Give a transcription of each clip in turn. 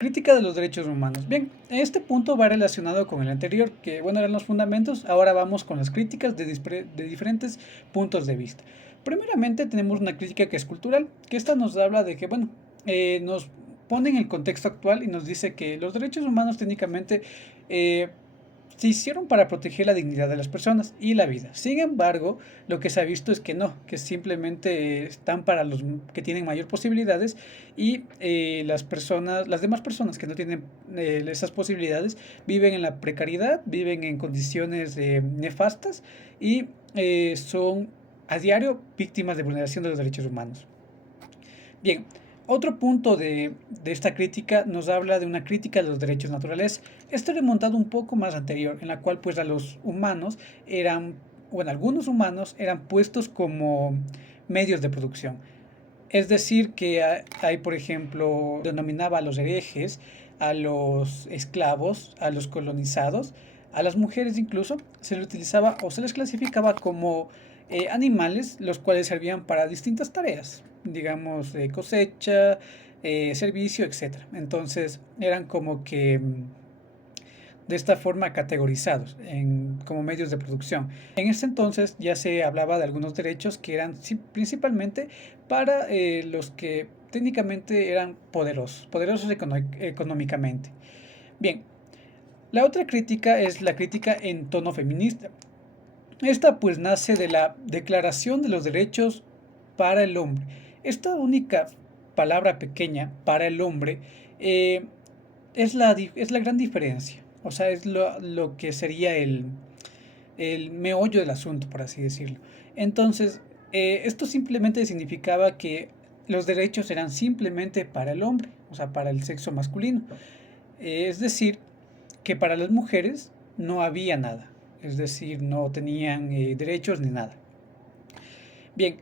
Crítica de los derechos humanos. Bien, este punto va relacionado con el anterior, que bueno, eran los fundamentos. Ahora vamos con las críticas de diferentes puntos de vista. Primeramente tenemos una crítica que es cultural, que esta nos habla de que, bueno, nos pone en el contexto actual y nos dice que los derechos humanos técnicamente eh, se hicieron para proteger la dignidad de las personas y la vida. Sin embargo, lo que se ha visto es que no, que simplemente están para los que tienen mayor posibilidades y las demás personas que no tienen esas posibilidades viven en la precariedad, viven en condiciones nefastas y son a diario víctimas de vulneración de los derechos humanos. Bien, otro punto de esta crítica nos habla de una crítica de los derechos naturales. Esto remontado un poco más anterior, en la cual pues a los humanos eran, bueno, algunos humanos eran puestos como medios de producción. Es decir, que hay, por ejemplo, denominaba a los herejes, a los esclavos, a los colonizados, a las mujeres incluso, se les utilizaba o se les clasificaba como animales, los cuales servían para distintas tareas, digamos, cosecha, servicio, etcétera. Entonces, eran como que de esta forma categorizados como medios de producción. En ese entonces ya se hablaba de algunos derechos que eran principalmente para los que técnicamente eran poderosos económicamente. Bien, la otra crítica es la crítica en tono feminista. Esta pues nace de la Declaración de los Derechos para el Hombre. Esta única palabra pequeña, para el hombre, eh, es la gran diferencia. O sea, es lo que sería el meollo del asunto, por así decirlo. Entonces, esto simplemente significaba que los derechos eran simplemente para el hombre, o sea, para el sexo masculino. Es decir, que para las mujeres no había nada. Es decir, no tenían derechos ni nada. Bien,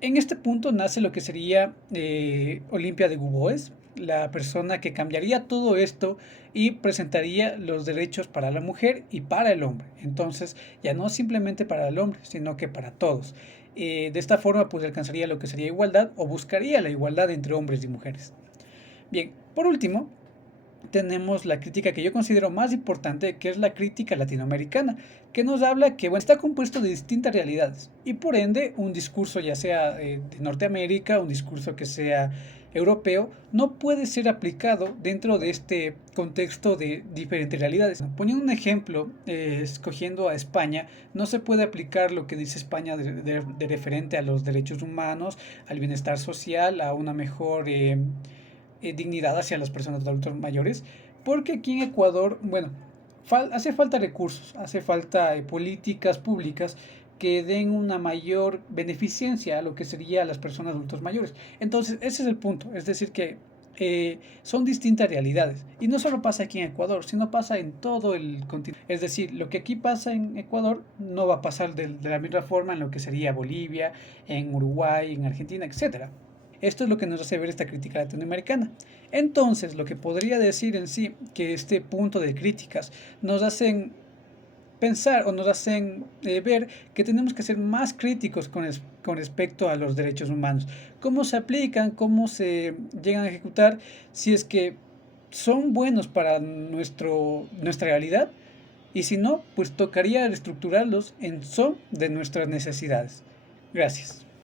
en este punto nace lo que sería Olimpia de Gouboes, la persona que cambiaría todo esto y presentaría los derechos para la mujer y para el hombre. Entonces, ya no simplemente para el hombre, sino que para todos. De esta forma, pues alcanzaría lo que sería igualdad o buscaría la igualdad entre hombres y mujeres. Bien, por último, tenemos la crítica que yo considero más importante, que es la crítica latinoamericana, que nos habla que bueno, está compuesto de distintas realidades y por ende un discurso ya sea de Norteamérica, un discurso que sea europeo, no puede ser aplicado dentro de este contexto de diferentes realidades. Poniendo un ejemplo, escogiendo a España, no se puede aplicar lo que dice España de referente a los derechos humanos, al bienestar social, a una mejor dignidad hacia las personas adultos mayores, porque aquí en Ecuador, bueno, hace falta recursos, hace falta políticas públicas que den una mayor beneficencia a lo que sería a las personas adultos mayores. Entonces, ese es el punto, es decir, que son distintas realidades. Y no solo pasa aquí en Ecuador, sino pasa en todo el continente. Es decir, lo que aquí pasa en Ecuador no va a pasar de la misma forma en lo que sería Bolivia, en Uruguay, en Argentina, etcétera. Esto es lo que nos hace ver esta crítica latinoamericana. Entonces, lo que podría decir en sí que este punto de críticas nos hacen pensar o nos hacen ver que tenemos que ser más críticos con respecto a los derechos humanos. Cómo se aplican, cómo se llegan a ejecutar, si es que son buenos para nuestra realidad y si no, pues tocaría reestructurarlos en son de nuestras necesidades. Gracias.